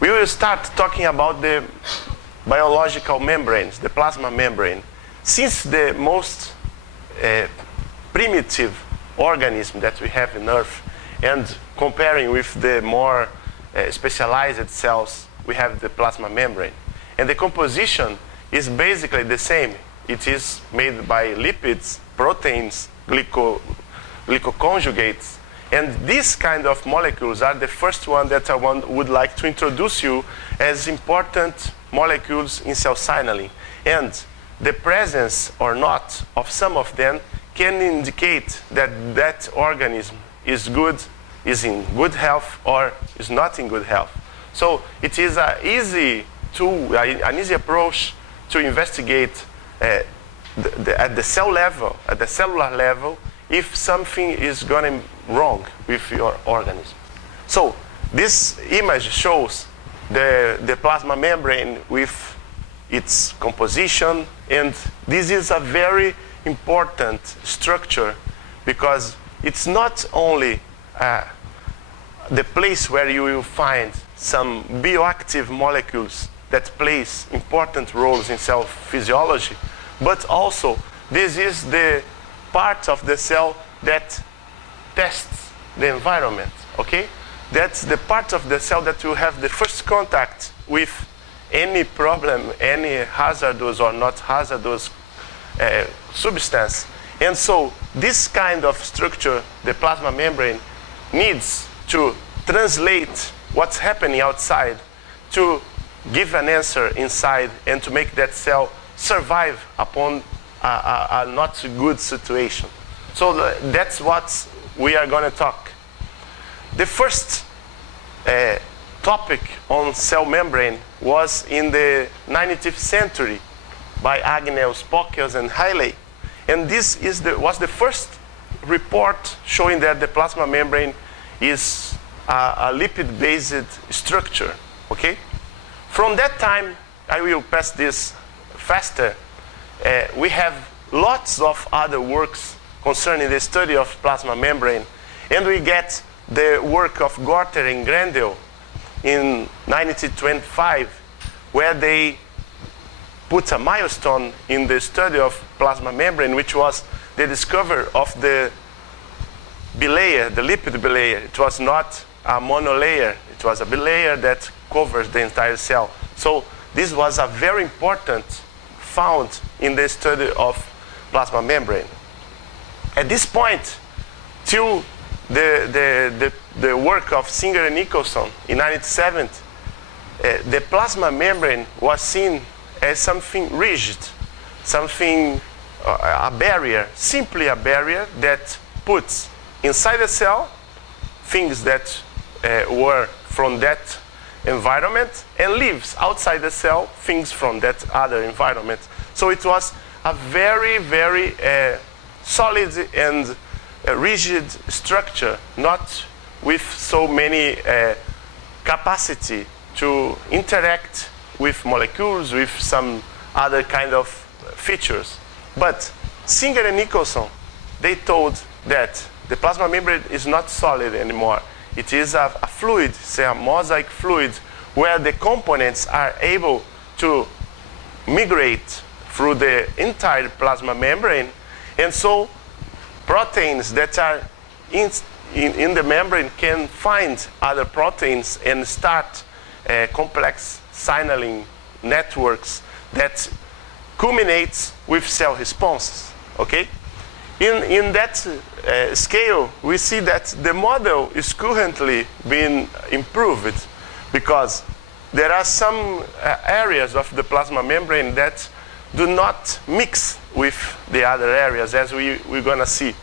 we will start talking about the biological membranes, the plasma membrane. Since the most primitive organism that we have in Earth, and comparing with the more specialized cells, we have the plasma membrane. And the composition is basically the same. It is made by lipids, proteins, glycoconjugates. And these kind of molecules are the first one that I would like to introduce you as important molecules in cell signaling. And the presence or not of some of them can indicate that that organism is in good health or is not in good health. So it is an easy tool, an easy approach to investigate at the cell level, at the cellular level, if something is going wrong with your organism. So this image shows the plasma membrane with its composition, and this is a very important structure because it's not only the place where you will find some bioactive molecules that plays important roles in cell physiology, but also this is the part of the cell that tests the environment, okay? That's the part of the cell that will have the first contact with any problem, any hazardous or not hazardous substance. And so this kind of structure, the plasma membrane, needs to translate what's happening outside to give an answer inside and to make that cell survive upon a not good situation. So that's what we are going to talk. The first topic on cell membrane was in the 19th century by Agnells, Pockels, and Hayley. And this was the first report showing that the plasma membrane is a lipid-based structure, okay? From that time, I will pass this faster, we have lots of other works concerning the study of plasma membrane, and we get the work of Gorter and Grendel in 1925, where they put a milestone in the study of plasma membrane, which was the discovery of the bilayer, the lipid bilayer. It was not a monolayer, it was a bilayer that covers the entire cell. So this was a very important found in the study of plasma membrane. At this point, till the work of Singer and Nicholson in 1970, the plasma membrane was seen as something rigid, something, a barrier, simply a barrier that puts inside the cell things that were from that environment and leaves outside the cell things from that other environment. So it was a very, very solid and rigid structure, not with so many capacity to interact with molecules, with some other kind of features. But Singer and Nicholson, they told that the plasma membrane is not solid anymore. It is a fluid, say a mosaic fluid, where the components are able to migrate through the entire plasma membrane. And so proteins that are in the membrane can find other proteins and start complex signaling networks that culminates with cell responses, okay? In that scale, we see that the model is currently being improved because there are some areas of the plasma membrane that do not mix with the other areas, as we're going to see.